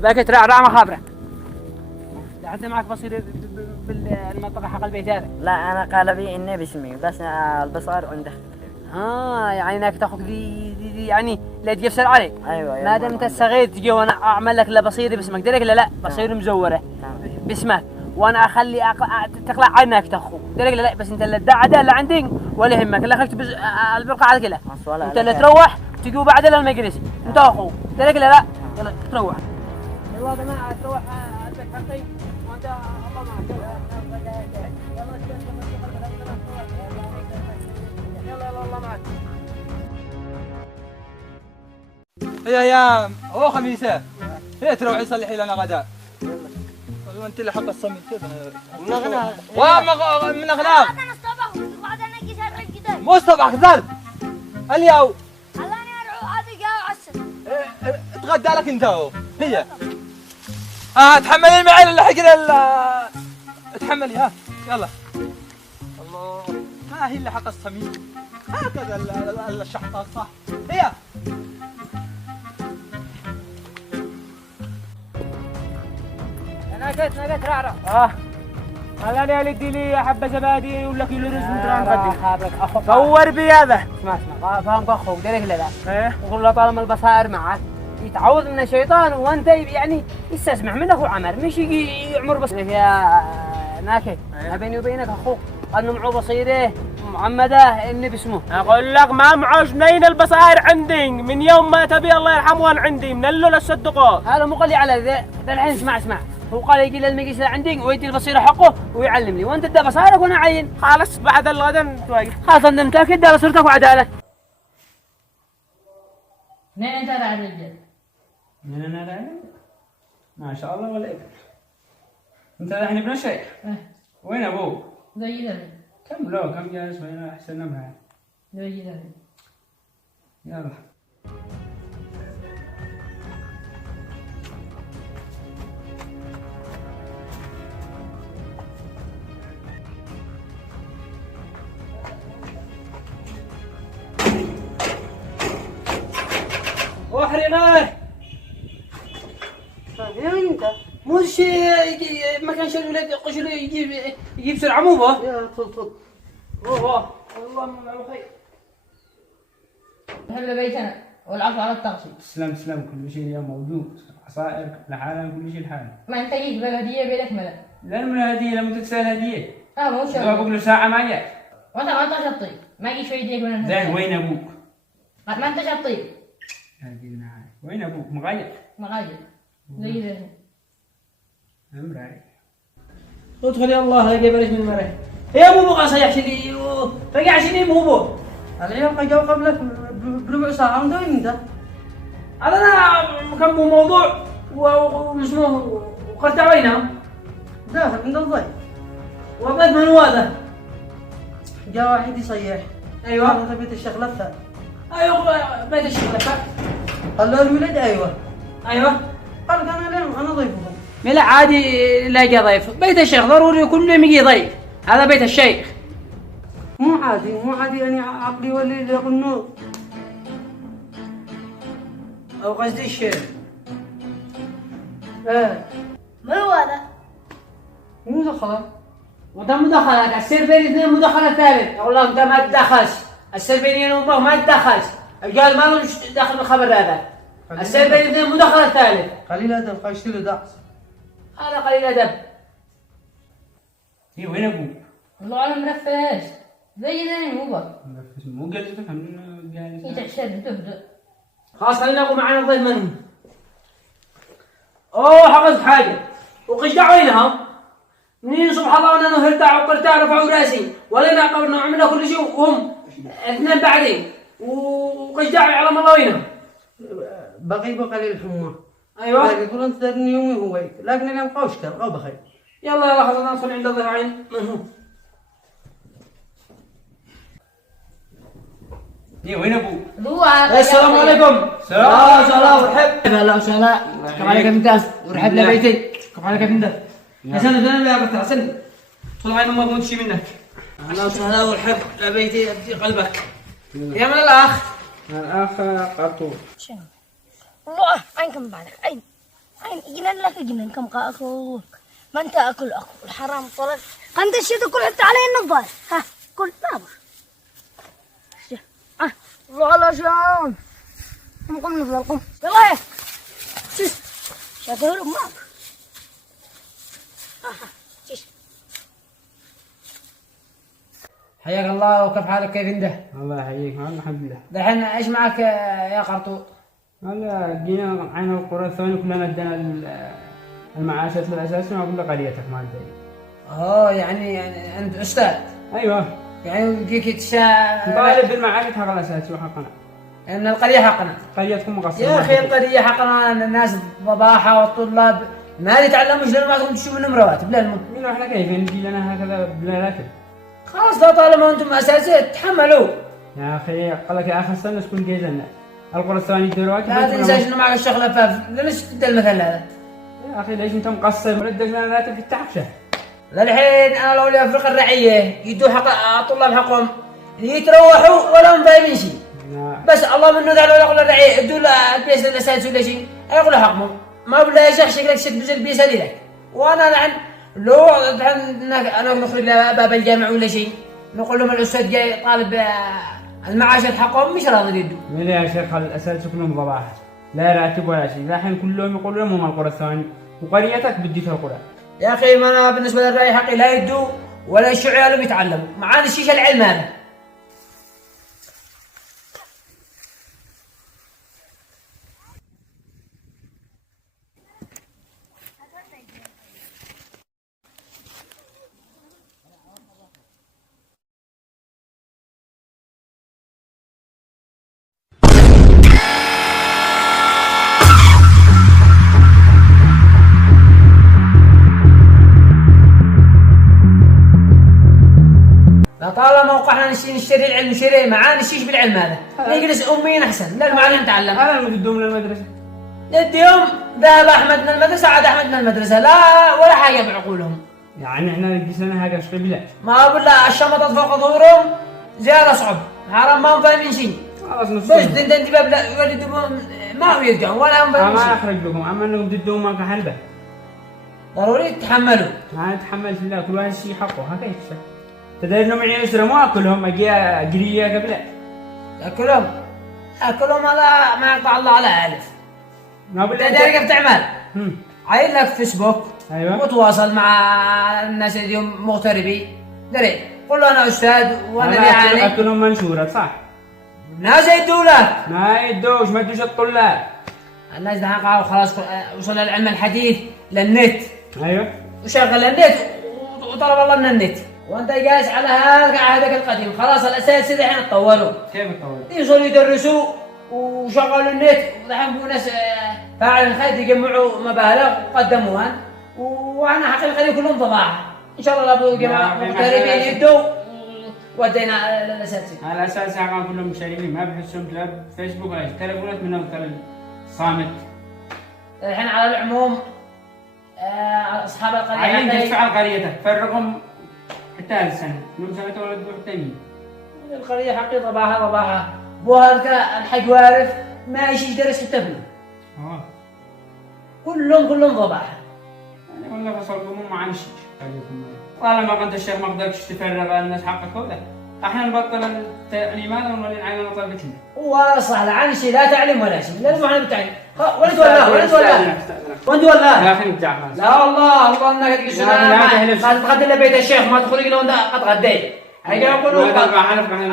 باكي ترعرع مخابره. حتى معك بصير بالمنطقه حق البيت هذا. لا انا قال بي اني باسمي بس البصار عنده. يعني انك تاخذ دي يعني لا تقفل عليك. ايوه ما دام انت استغيت تجي وانا اعمل لك لا بصيري باسمك درك لا بصير مزوره باسمك وانا اخلي تقلع عنك تخو درك لا بس انت لا تدعى لا عندك ولا يهمك لا خليك البرقه على كله انت اللي تروح تجي بعد المجلس انت اخو درك لا يلا تروح. يلا يا جماعه تروح عندك حقي وانت الله معك. يلا الله معك. يا هو خميسه هي تروحي تصلحي لنا غداء. والله انت اللي حق الصمت كذا من اغنى من اغنى مو الصبح ذل اليوم خلاني ارعو هذه قاعد عسل تغدى لك انت هو هي تحملي معي الحق تحملي ها يلا. الله ما هي اللي حق الصميم هكذا الشحطه صح هي. انا جيت رعرع. خلاني الدي لي حبه زبادي ولا كيلو رز متران قدي. صور بي هذا. اسمع فهمك اخوك درك لا ايه وقول له طالما البصائر معك يتعوذ من الشيطان وانت يعني يستسمع منك وعمر مش يجي يعمر بس يا ناكي ما بيني وبينك اخوك انه معه بصيره محمده اني باسمه. اقول لك ما معه جنين البصائر عندي من يوم ما تبي الله يرحمه وانا عندي من له للصدقات. هذا مو قال لي على ذا الحين اسمع هو قال يجي للمجلس عندي ويدي البصيره حقه ويعلم لي وانت تدى بصائرك وانا عين. خلاص بعد الغدا تواقف. خلاص انت متاكد دار صرتك وعدالك. منين انت راعي الرجال؟ من انا راعي؟ ما شاء الله ولا ابن. انت الحين ابن الشيخ؟ وين ابوك؟ زي ذا كم جالس وين احسن نمره؟ زي ذا يلا وحرمه انت مو شيء ما كان شيء ولاد قشر يجيب سرعه مو به يا تفضل اوه والله ما خير. نحب بيتنا والعفو على التقصير. تسلم كل شيء اليوم موجود عصائر لحالها كل شيء لحاله. ما انت جيت بالهديه بيدك ملا. لا من الهديه لما تتسال هديه. مو شرط. بقول له ساعه ما جاك. وانت ما انت شطيب ما يجي شوي يديك من زين وين ابوك؟ ما انت شطيب. وين ابوك مغير؟ مغير زي ذا امرأي. ادخل يا الله لا جبرش من المرة. يا مو بقى صيح شدي فقع شدي مو بو. العيال قجوا قبلك بربع ساعة وين انت؟ هذا انا كان مو موضوع واسمه وقلت وينها؟ داخل عند الضيف. والضيف من هو هذا؟ جاء واحد يصيح. ايوه هذا بيت الشيخ لفه. ايوه بيت الشيخ لفه. قال له الولد ايوه. قال انا ضيفكم. لا عادي لاقي ضيف بيت الشيخ ضروري كل يوم يجي ضيف هذا بيت الشيخ. مو عادي يعني عقلي ولي يقول او قصدي الشيخ. من هو هذا؟ مو دخل. وانت مدخلك السر بين اثنين مدخل ثالث اقول لك انت ما تدخلش السر بيني انا وامه ما تدخلش الرجال ما له دخل بالخبر هذا السر بين اثنين مدخل ثالث. قليل ادب خايش له دعس. هذا قليل ادب. هي وين ابوك؟ والله اعلم منفس زي ذا مو بك. مو جالس تفهم جالس. يتعشد تهدأ. خلاص خلينا نقوم معنا الضيف منهم. اوه حفظت حاجه وقش دعوينها منين سبحان الله وانا نهرتع وقرتع رفعوا راسي ولا نعقبنا وعملنا كل شيء وهم اثنين بعدين وقش دعوي على الله وينهم. بقي قليل الحمى. ايوه يقول انت درني يومي هو لكن انا مقوشك او بخير. يلا خلينا ندخل عند الضيف عين منهم. هي وين ابوك؟ السلام عليكم. سلام ورحب. هلا وسهلا. كيف حالك يا بنتاس؟ ورحب لبيتي. كيف حالك يا بنتاس؟ حسن فين يا بنت حسن؟ طلع عين ما بغيت شيء منك. هلا وسهلا ورحب لبيتي ابدي قلبك. يا من الاخ؟ الاخ قرطوس. والله عينكم بعدك عين. عين جنان لك جنان كم أخوك ما أنت أكل أخو الحرام طلع أنت الشيء تقول أنت علي النظار ها كل نابر والله شلون قم نفضل قم يلا شيش شادور ما حياك الله وكيف حالك كيف انت؟ الله يحييك الحمد لله. دحين ايش معك يا قرطوط؟ هلا جينا عين القرى الثانية كلنا ادينا المعاشات الأساسية ما كل قريتك ما ادري. يعني انت استاذ؟ ايوه. يعني يجيك نطالب بالمعاشات حق الأساسي وحقنا. ان القرية حقنا. قريتكم مقصرة. يا اخي القرية حقنا الناس ضباحة والطلاب ما يتعلموش لان ما عندهم تشوفوا لهم رواتب لا المهم. مين احنا كيف نجي لنا هكذا بلا راتب؟ خلاص لا طالما انتم اساسية تحملوا. يا اخي قال لك يا اخي استنى تكون جايز لنا. القرى الثانية دلوقتي لا تنساش انه معك الشيخ لفاف ليش تدي المثل هذا؟ يا اخي ليش انت مقصر ولا تدش لنا راتب في التعشة؟ للحين انا لو لي افرق الرعية يدوا حق الطلاب حقهم يتروحوا ولا هم فاهمين شيء. بس الله منه ذا ولا يقول الرعية يدوا البيس الاساس ولا شيء يقول حقهم ما بلا يا شيخ شكلك شد بزل بيس لك وانا لعن لو انا نخرج باب الجامع ولا شيء نقول لهم الاستاذ جاي طالب المعاشات حقهم مش راضي يدوا. لا يا شيخ الاساس كلهم ضباحة لا راتب ولا شيء الحين كلهم يقولوا لهم هم القرى الثانية وقريتك بديت القرى. يا اخي ما انا بالنسبه للرأي حقي لا يدوا ولا يشوا عيالهم يتعلموا معانا الشيشه العلم هذا. طالما وقعنا نشتري العلم نشتري معانا الشيش بالعلم هذا نجلس اميين احسن لا المعلم نتعلم. انا اللي بدهم للمدرسه نديهم ذهب احمد من المدرسه عاد احمد من المدرسه لا ولا حاجه بعقولهم. يعني احنا نجلس لنا حاجه شوي بلا ما بالله الشمطات فوق ظهورهم زياده صعب حرام ما هم فاهمين شيء. خلاص بس انت باب لا ما هم يرجعون ولا هم فاهمين شيء. ما اخرج لكم اما انكم تدوهم ما كحلبه ضروري تتحملوا. ما نتحمل في الله كل واحد شيء حقه هكذا. تدري انهم معي يسرى مو اكلهم اجي قريه قبل اكلهم هذا ما يقطع الله على الف. ما بالله تدري كيف تعمل؟ عين لك فيسبوك ايوه وتواصل مع الناس اليوم مغتربين دري قول له انا استاذ وانا يعني اكلهم منشوره صح؟ الناس يدوا لك ما يدوش ما يدوش الطلاب. الناس دحين قالوا خلاص وصلنا العلم الحديث للنت. ايوه وشغل النت وطلب الله من النت وانت جالس على هذاك القديم خلاص الاساس الحين تطوروا. كيف تطوروا؟ يوصلوا يدرسوا وشغلوا النت ودحين بو ناس فاعل الخير يجمعوا مبالغ وقدموها وانا حقيقه كلهم ضباعه ان شاء الله لابد جماعه مغتربين يدوا ودينا الاساسي. على اساس كانوا كلهم مشاركين ما بحسهم كلاب فيسبوك ولا تليفونات منهم صامت. الحين على العموم اصحاب القريه عايزين تدفع قريتك فرقهم حتى هذه السنه من سنه ولا تروح ثاني. القريه حقي ضباحه بوها الحق وارث ما يجي يدرس في الطفل. كلهم ضباحه. يعني والله فصلكم مو معنا شيء طالما كنت الشيخ ما قدرتش تفرغ الناس حقك ولا احنا نبطل التعليمات ونولي نعين طلبتنا. والله صح عن شيء لا تعلم ولا شيء لازم احنا بالتعليم ولا تولاه وانت والله يا اخي نرجع لا والله انك تجلس ما تتغدى الا بيت الشيخ ما تخرج الا وانت قد غديت. هيجي يقولوا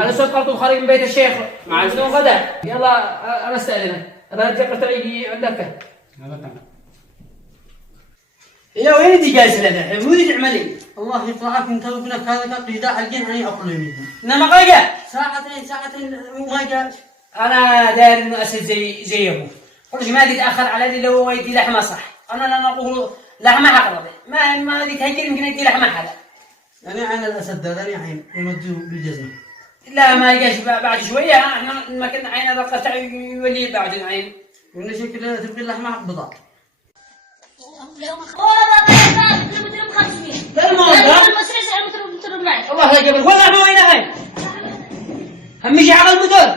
على صوت قرطوط خارج من بيت الشيخ بدون غدا. يلا انا استاذنك انا اتذكر تلاقي عندك يا وين دي جالس لنا الحين ودي تعملي الله يطلعك انت وابنك هذا قضاء حقين عن اكل منكم. انما قاقع ساعتين ما جاء. انا داير انه اسد زي ابوه قلت ما تتاخر على لو هو يدي لحمه صح. انا لا اقول لحمه حقربه ما دي تهجر يمكن يدي لحمه حلا. يعني عين الاسد هذا يعني يمدوه بالجزمه. لا ما جاش بعد شويه احنا ما كنا عين هذا القطع يولي بعد العين. ولا شكل تبقي اللحمه حق بضاعه. الله لا جبل ولا هو هنا هاي همشي على المدر